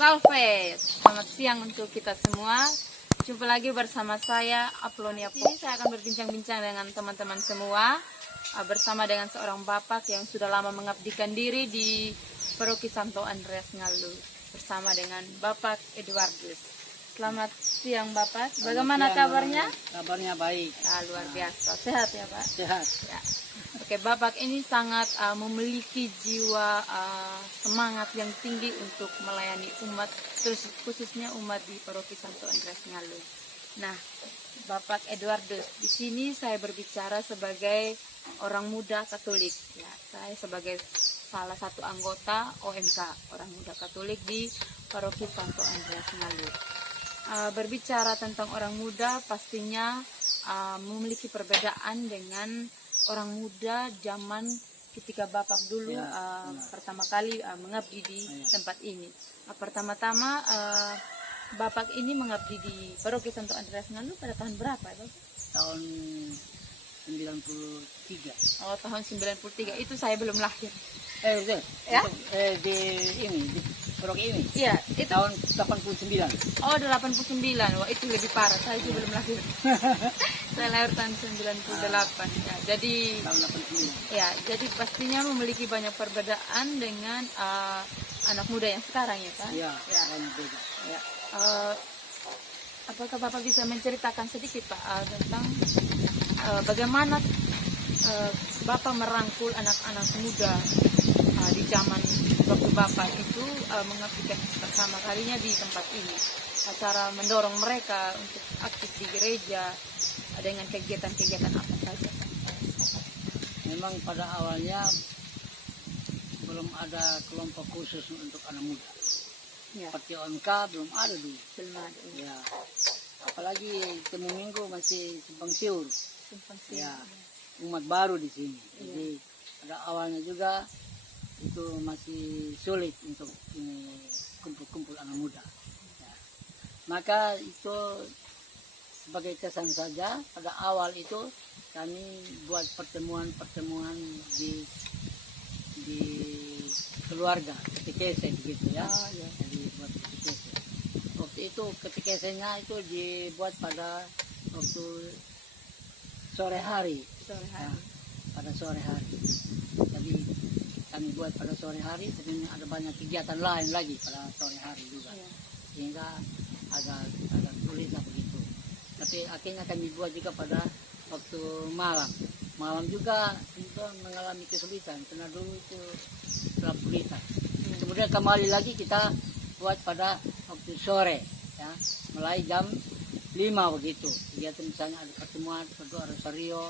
Salve, selamat siang untuk kita semua. Jumpa lagi bersama saya, Aplonia Pop. Ini saya akan berbincang-bincang dengan teman-teman semua bersama dengan seorang bapak yang sudah lama mengabdikan diri di Paroki Santo Andreas Ngalu bersama dengan Bapak Edwardus. Selamat siang Bapak, bagaimana kabarnya? Kabarnya baik. Luar biasa, sehat ya Pak? Sehat. Ya. Oke, Bapak ini sangat memiliki jiwa semangat yang tinggi untuk melayani umat, terus khususnya umat di Paroki Santo Andreas Ngalu. Nah, Bapak Edwardus, di sini saya berbicara sebagai orang muda Katolik. Ya, saya sebagai salah satu anggota OMK, orang muda Katolik di Paroki Santo Andreas Ngalu. Berbicara tentang orang muda, pastinya memiliki perbedaan dengan orang muda zaman ketika Bapak dulu pertama kali mengabdi di tempat ini. Pertama-tama Bapak ini mengabdi di Paroki Santo Andreas Ngalu pada tahun berapa ya Bapak? Tahun 93. Oh, tahun 93, itu saya belum lahir. Betul. Ya? Di Paroki ini. Iya, itu Tahun 89. Oh, 89. Wah, itu lebih parah. Saya itu belum lahir. Saya lahir tahun 98. Ya, jadi Tahun 89. ya, jadi pastinya memiliki banyak perbedaan dengan anak muda yang sekarang ya, Pak? Iya, Ya. banyak beda. Ya. Apakah Bapak bisa menceritakan sedikit, Pak, tentang bagaimana Bapak merangkul anak-anak muda di zaman waktu Bapak itu mengabdikan pertama kalinya di tempat ini, cara mendorong mereka untuk aktif di gereja dengan kegiatan-kegiatan apa saja? Memang pada awalnya belum ada kelompok khusus untuk anak muda. Ya, Seperti OMK belum ada dulu. belum ada. Ya. Apalagi temu minggu masih simpang siur. Simpang siur. Ya. Umat baru di sini. Jadi pada awalnya juga itu masih sulit untuk ini kumpul-kumpul anak muda. Ya. Maka itu sebagai kesan saja pada awal itu kami buat pertemuan-pertemuan di keluarga katekese begitu ya. Oh, ya. Jadi buat katekese. Waktu itu katekesenya itu dibuat pada waktu sore hari. Sore Ya, hari. pada sore hari. Jadi kami buat pada sore hari, tapi ada banyak kegiatan lain lagi pada sore hari juga. Ya. Sehingga agak sulit lah begitu. Tapi akhirnya kami buat juga pada waktu malam. Malam juga itu mengalami kesulitan karena dulu itu gelap gulita. Kemudian kembali lagi kita buat pada waktu sore, ya, mulai jam 5 begitu. Kegiatan misalnya ada pertemuan, berdoa rosario,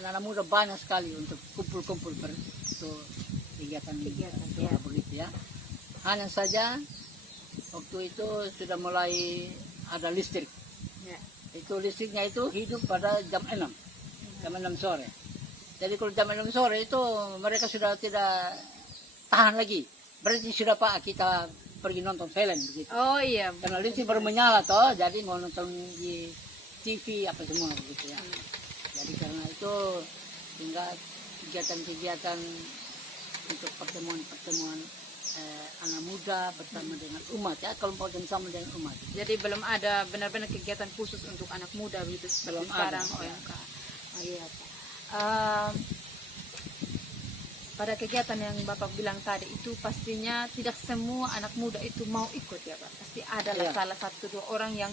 anak-anak muda banyak sekali untuk kumpul-kumpul untuk kegiatan ya. begitu ya. Hanya saja waktu itu sudah mulai ada listrik. Ya. Itu listriknya itu hidup pada jam 6. Jam 6 sore. Jadi kalau jam 6 sore itu mereka sudah tidak tahan lagi. Berarti sudah Pak kita pergi nonton film begitu. Oh iya. Karena listrik baru menyala toh, jadi mau nonton di TV apa semua begitu ya. Jadi karena itu sehingga kegiatan-kegiatan untuk pertemuan-pertemuan anak muda bersama dengan umat ya, kelompok yang sama dengan umat. Jadi belum ada benar-benar kegiatan khusus untuk anak muda gitu Belum sekarang ada, OMK. Oh, iya. Pada kegiatan yang Bapak bilang tadi itu pastinya tidak semua anak muda itu mau ikut ya Pak. Pasti adalah salah satu dua orang yang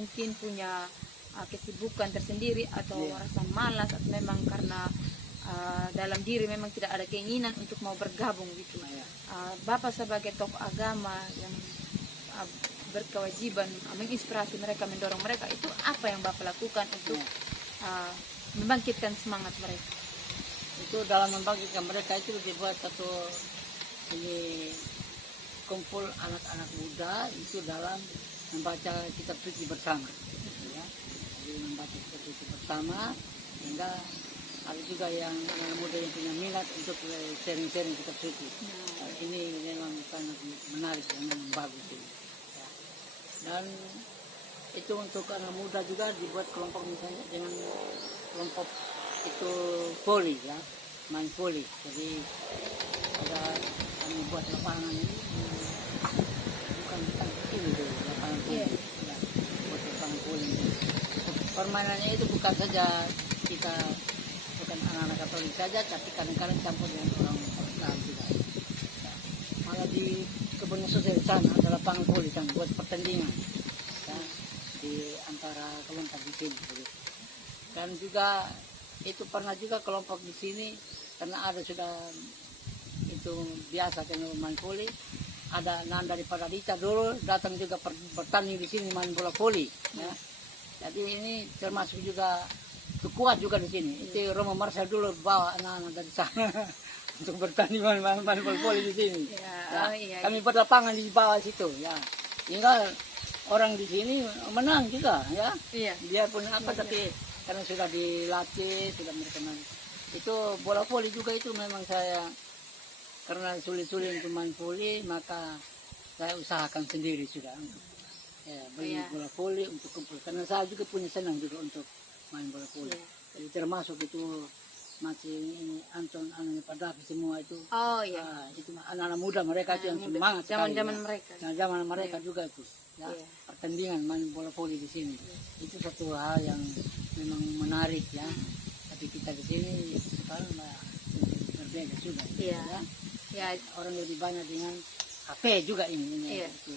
mungkin punya kesibukan tersendiri atau rasa malas atau memang karena dalam diri memang tidak ada keinginan untuk mau bergabung gitu. Bapak sebagai tokoh agama yang berkewajiban menginspirasi mereka, mendorong mereka, itu apa yang Bapak lakukan untuk membangkitkan semangat mereka? Itu dalam membangkitkan mereka itu dibuat satu ini kumpul anak-anak muda itu dalam membaca kitab suci bersama. Ya. Jadi membaca kitab suci bersama sehingga ada juga yang anak muda yang punya minat untuk sharing-sharing kitab suci. Ini memang sangat menarik dan memang bagus ini. Ya. Dan itu untuk anak muda juga dibuat kelompok misalnya dengan kelompok itu voli ya, main voli. Jadi ada kami buat lapangan ini bukan kecil itu lapangan voli. Iya. Ya, buat lapangan voli. Permainannya itu bukan saja kita bukan anak-anak Katolik saja, tapi kadang-kadang campur dengan orang Protestan juga. Ya, malah di kebun sosial sana ada lapangan voli kan buat pertandingan. Ya, di antara kelompok di sini. Begitu. Dan juga itu pernah juga kelompok di sini karena ada sudah itu biasa kan main voli. Ada daripada Dita dulu datang juga bertanding di sini main bola voli. Ya. Jadi ini termasuk juga kuat juga di sini. Itu Romo Marcel dulu bawa anak-anak dari sana untuk bertanding main bola voli di sini. Ya, Ya. oh iya. Kami buat lapangan di bawah situ. Ya. Tinggal orang di sini menang juga. Ya. Iya. Biarpun apa tapi karena sudah dilatih sudah mereka main. Itu bola voli juga itu memang saya karena sulit-sulit untuk main voli maka saya usahakan sendiri sudah ya beli Iya. bola voli untuk kumpul karena saya juga punya senang juga untuk main bola voli. Iya. Jadi termasuk itu masih ini Anton anaknya Pak Davi semua itu Oh iya. itu anak-anak muda mereka itu yang Muda. semangat sekali, Zaman-zaman ya. mereka. Zaman mereka juga itu ya Iya. pertandingan main bola voli di sini itu satu hal yang memang menarik ya tapi kita di sini sekarang berbeda sudah Iya. ya. Ya, Orang lebih banyak dengan HP juga ini Iya. itu.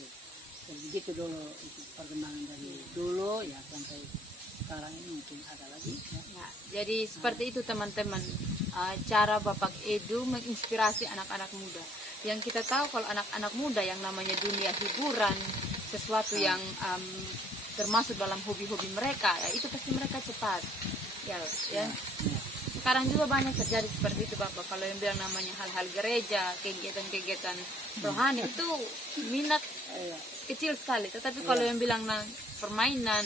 Jadi begitu dulu itu perkembangan dari dulu ya sampai sekarang ini mungkin ada lagi ya. ya, jadi seperti itu teman-teman. Cara Bapak Edu menginspirasi anak-anak muda. Yang kita tahu kalau anak-anak muda yang namanya dunia hiburan, sesuatu yang termasuk dalam hobi-hobi mereka, ya itu pasti mereka cepat. Ya. Ya. Sekarang juga banyak terjadi seperti itu Bapak. Kalau yang bilang namanya hal-hal gereja, kegiatan-kegiatan rohani itu minat kecil sekali. Tetapi kalau yang bilang permainan,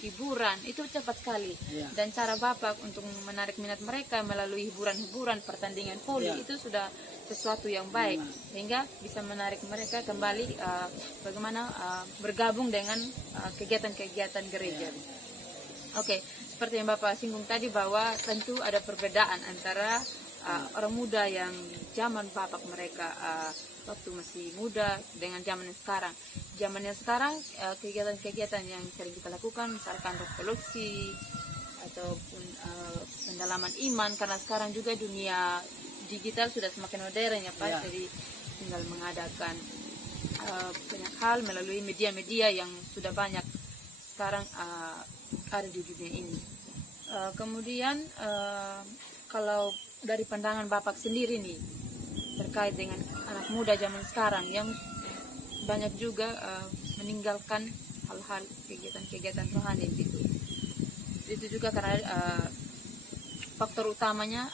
hiburan itu cepat sekali. Iya. Dan cara Bapak untuk menarik minat mereka melalui hiburan-hiburan, pertandingan voli Iya. itu sudah sesuatu yang baik sehingga bisa menarik mereka kembali bagaimana bergabung dengan kegiatan-kegiatan gereja. Oke, seperti yang Bapak singgung tadi bahwa tentu ada perbedaan antara orang muda yang zaman Bapak mereka waktu masih muda dengan zaman yang sekarang. Zaman yang sekarang kegiatan-kegiatan yang sering kita lakukan misalkan revolusi ataupun pendalaman iman karena sekarang juga dunia digital sudah semakin modern ya Pak. Ya. Jadi tinggal mengadakan banyak hal melalui media-media yang sudah banyak sekarang ada di dunia ini. Kemudian kalau dari pandangan Bapak sendiri nih terkait dengan anak muda zaman sekarang yang banyak juga meninggalkan hal-hal kegiatan-kegiatan rohani itu juga karena faktor utamanya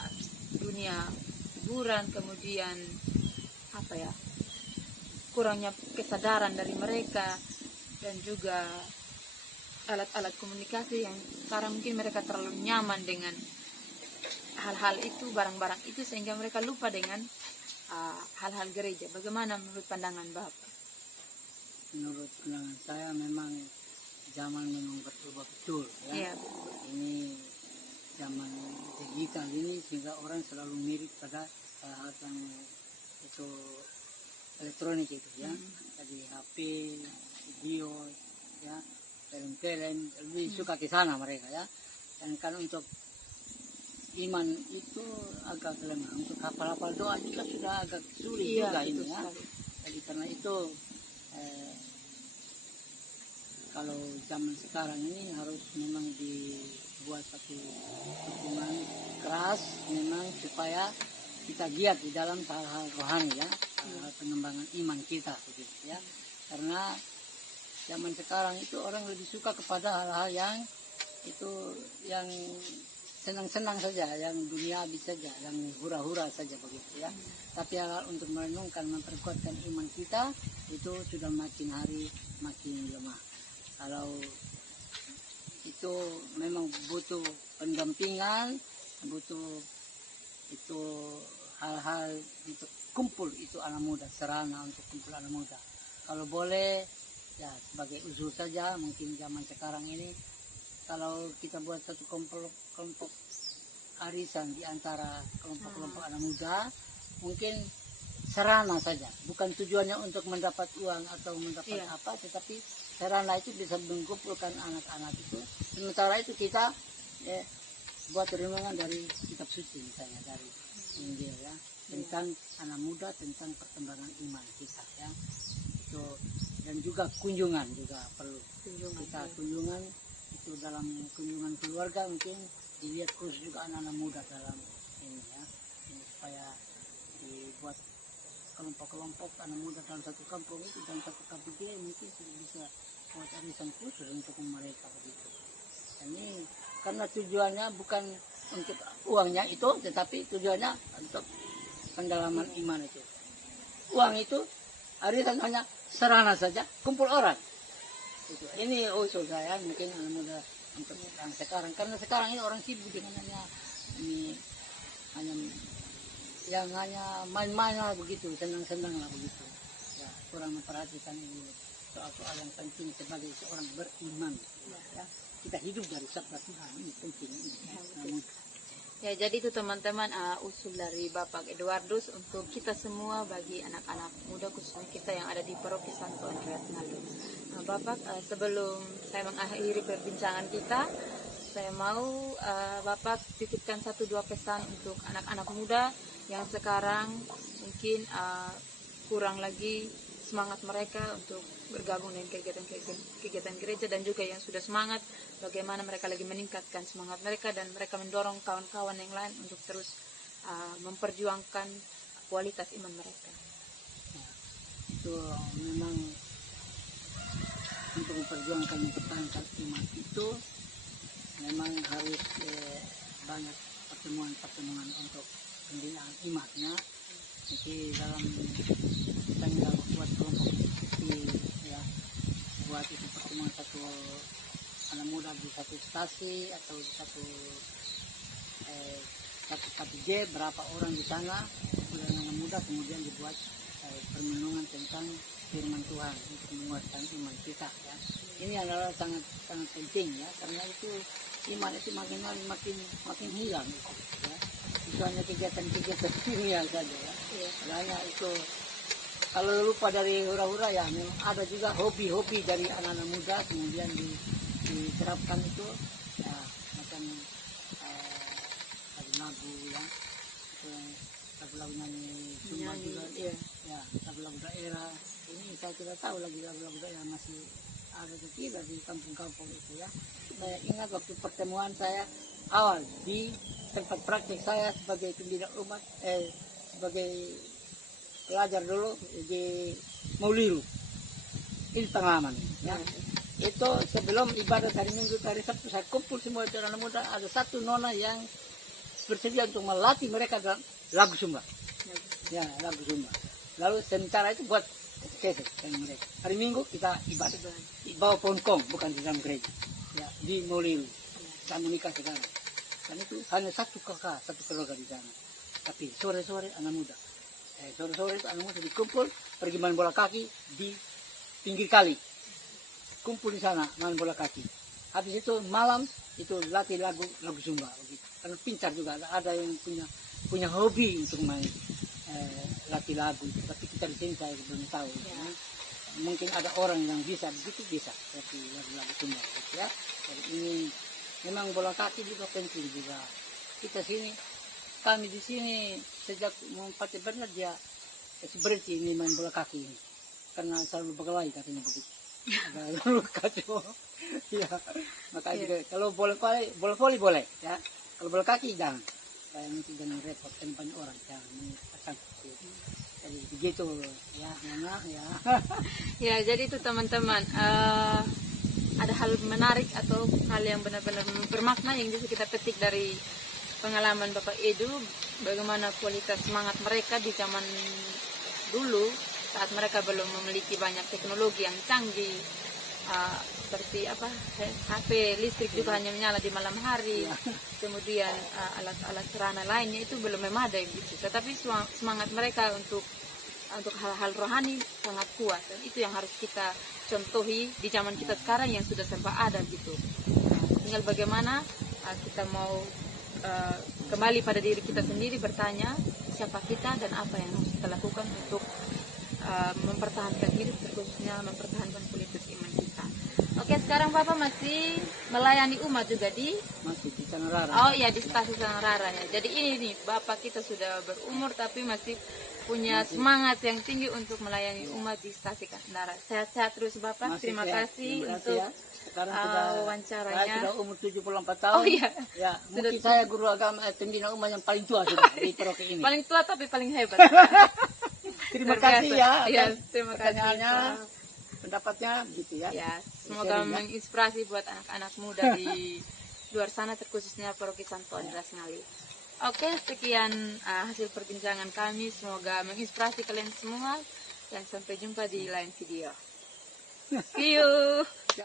dunia hiburan, kemudian apa ya, kurangnya kesadaran dari mereka dan juga alat-alat komunikasi yang sekarang mungkin mereka terlalu nyaman dengan hal-hal itu, barang-barang itu sehingga mereka lupa dengan hal-hal gereja. Bagaimana menurut pandangan Bapak? Menurut pandangan saya memang zaman memang berubah betul ya. Iya. Ini zaman digital ini sehingga orang selalu mirip pada hal yang itu elektronik itu ya. Jadi HP, video ya, film-film lebih suka ke sana mereka ya. Dan kan untuk iman itu agak lemah, untuk hafal-hafal doa juga sudah agak sulit juga ini ya. Jadi karena itu kalau zaman sekarang ini harus memang dibuat satu dukungan keras memang supaya kita giat di dalam hal-hal rohani ya, hal pengembangan iman kita begitu ya. Karena zaman sekarang itu orang lebih suka kepada hal-hal yang itu yang senang-senang saja, yang duniawi saja, yang hura-hura saja begitu ya. Tapi hal untuk merenungkan, memperkuatkan iman kita itu sudah makin hari makin lemah. Kalau itu memang butuh pendampingan, butuh itu hal-hal untuk kumpul itu anak muda, sarana untuk kumpul anak muda. Kalau boleh ya sebagai usul saja, mungkin zaman sekarang ini kalau kita buat satu kelompok arisan di antara kelompok-kelompok anak muda, mungkin sarana saja, bukan tujuannya untuk mendapat uang atau mendapat Iya. apa, tetapi sarana itu bisa mengumpulkan anak-anak itu. Sementara itu kita buat renungan dari kitab suci misalnya, dari Injil ya, tentang anak muda, tentang perkembangan iman kita ya. Itu, dan juga kunjungan juga perlu. Kita kunjungan itu, dalam kunjungan keluarga mungkin dilihat khusus juga anak-anak muda dalam ini ya, ini supaya dibuat kelompok-kelompok anak muda dalam satu kampung itu, dalam satu KPG mungkin bisa buat arisan khusus untuk mereka begitu. Ini karena tujuannya bukan untuk uangnya itu, tetapi tujuannya untuk pendalaman iman itu. Uang itu arisan hanya sarana saja, kumpul orang. Itu. Ini usul saya mungkin anak muda untuk yang sekarang, karena sekarang ini orang sibuk dengan hanya main-main lah begitu, senang-senang lah begitu. Ya, kurang memperhatikan ini soal-soal yang penting sebagai seorang beriman. Ya, kita hidup dari sabda Tuhan, ini penting. Namun, Ya, jadi itu teman-teman usul dari Bapak Eduardus untuk kita semua, bagi anak-anak muda khususnya kita yang ada di Paroki Santo Andreas Ngalu. Nah, Bapak, sebelum saya mengakhiri perbincangan kita, saya mau Bapak titipkan 1-2 pesan untuk anak-anak muda yang sekarang mungkin kurang lagi semangat mereka untuk bergabung dengan kegiatan gereja, dan juga yang sudah semangat, bagaimana mereka lagi meningkatkan semangat mereka dan mereka mendorong kawan-kawan yang lain untuk terus memperjuangkan kualitas iman mereka. itu memang untuk memperjuangkan mempertahankan iman itu memang harus banyak pertemuan-pertemuan untuk pembinaan imannya. Jadi dalam tanggal buat kelompok diskusi ya, buat itu pertemuan satu anak muda di satu stasi atau di satu KPJ, berapa orang di sana, kemudian anak muda, kemudian dibuat permenungan tentang firman Tuhan untuk menguatkan iman kita ya. Ini adalah sangat sangat penting ya, karena itu iman itu makin hari makin hilang ya. Itu hanya kegiatan-kegiatan dunia saja ya. Hanya itu, kalau lupa dari hura-hura ya, memang ada juga hobi-hobi dari anak-anak muda kemudian diterapkan itu ya, macam lagu-lagu ya, lagu-lagu nyanyi Sumba juga ya, lagu-lagu daerah. Ini saya tidak tahu lagi lagu-lagu daerah masih ada atau tidak di kampung-kampung itu ya. Saya ingat waktu pertemuan saya awal di tempat praktik saya sebagai pembina umat, sebagai pelajar dulu di Mauliru, ini pengalaman ya. Itu sebelum ibadah hari Minggu, hari Sabtu, saya kumpul semua itu anak muda, ada satu nona yang bersedia untuk melatih mereka dalam lagu Sumba ya, lagu Sumba. Lalu sementara itu buat keset dengan mereka. Hari Minggu kita ibadah di bawah pohon kong, bukan di dalam gereja ya, di Mauliru. Saya menikah sekarang, dan itu hanya satu kakak, satu keluarga di sana. Tapi sore-sore anak muda, sore-sore itu anak muda dikumpul, pergi main bola kaki di pinggir kali, kumpul di sana main bola kaki. Habis itu malam itu latih lagu Sumba begitu. Karena pintar juga, ada yang punya hobi untuk main latih lagu. Tapi kita di sini saya belum tahu ya. Mungkin ada orang yang bisa begitu, bisa latih lagu Sumba begitu ya. Jadi ini memang bola kaki juga penting juga. Kami di sini sejak Partai Bernard dia berhenti ini main bola kaki ini, karena selalu berkelahi katanya begitu. Selalu kacau. Ya, makanya juga, kalau bola voli boleh ya, kalau bola kaki jangan. Kayak nanti jangan repot kan banyak orang, jangan menyesatkan. Jadi begitu ya, Nana ya. Ya, jadi itu teman-teman, ada hal menarik atau hal yang benar-benar bermakna yang bisa kita petik dari pengalaman Bapak Edu, bagaimana kualitas semangat mereka di zaman dulu saat mereka belum memiliki banyak teknologi yang canggih, seperti HP listrik juga hanya menyala di malam hari, kemudian alat-alat sarana lainnya itu belum memadai gitu. Tetapi semangat mereka untuk hal-hal rohani sangat kuat, dan itu yang harus kita contohi di zaman kita sekarang yang sudah serba ada gitu. Tinggal bagaimana kita mau kembali pada diri kita sendiri, bertanya siapa kita dan apa yang harus kita kita lakukan untuk mempertahankan hidup, terkhususnya mempertahankan kualitas iman kita. Oke, sekarang Bapak masih melayani umat juga di Masih di Tanarara. Oh iya, di stasiun Sangrara ya. Jadi ini nih, Bapak kita sudah berumur tapi masih punya semangat yang tinggi untuk melayani umat di stasiun Sangrara. Sehat-sehat terus Bapak. Masih Terima sehat. kasih Terima kasih untuk ya. Sekarang sudah wawancaranya. saya sudah umur 74 tahun. Oh iya. Ya, Sudah mungkin saya guru agama pembina umat yang paling tua sudah di paroki ini. Paling tua tapi paling hebat. Terima Luar kasih biasa. ya. Iya, atas terima kasih. pertanyaannya, Pak. pendapatnya gitu ya. Ya, semoga Sharing, ya. menginspirasi buat anak-anak muda di luar sana, terkhususnya Paroki Santo Andreas Ngawi. Oke, sekian hasil perbincangan kami. Semoga menginspirasi kalian semua dan sampai jumpa di lain video. See you.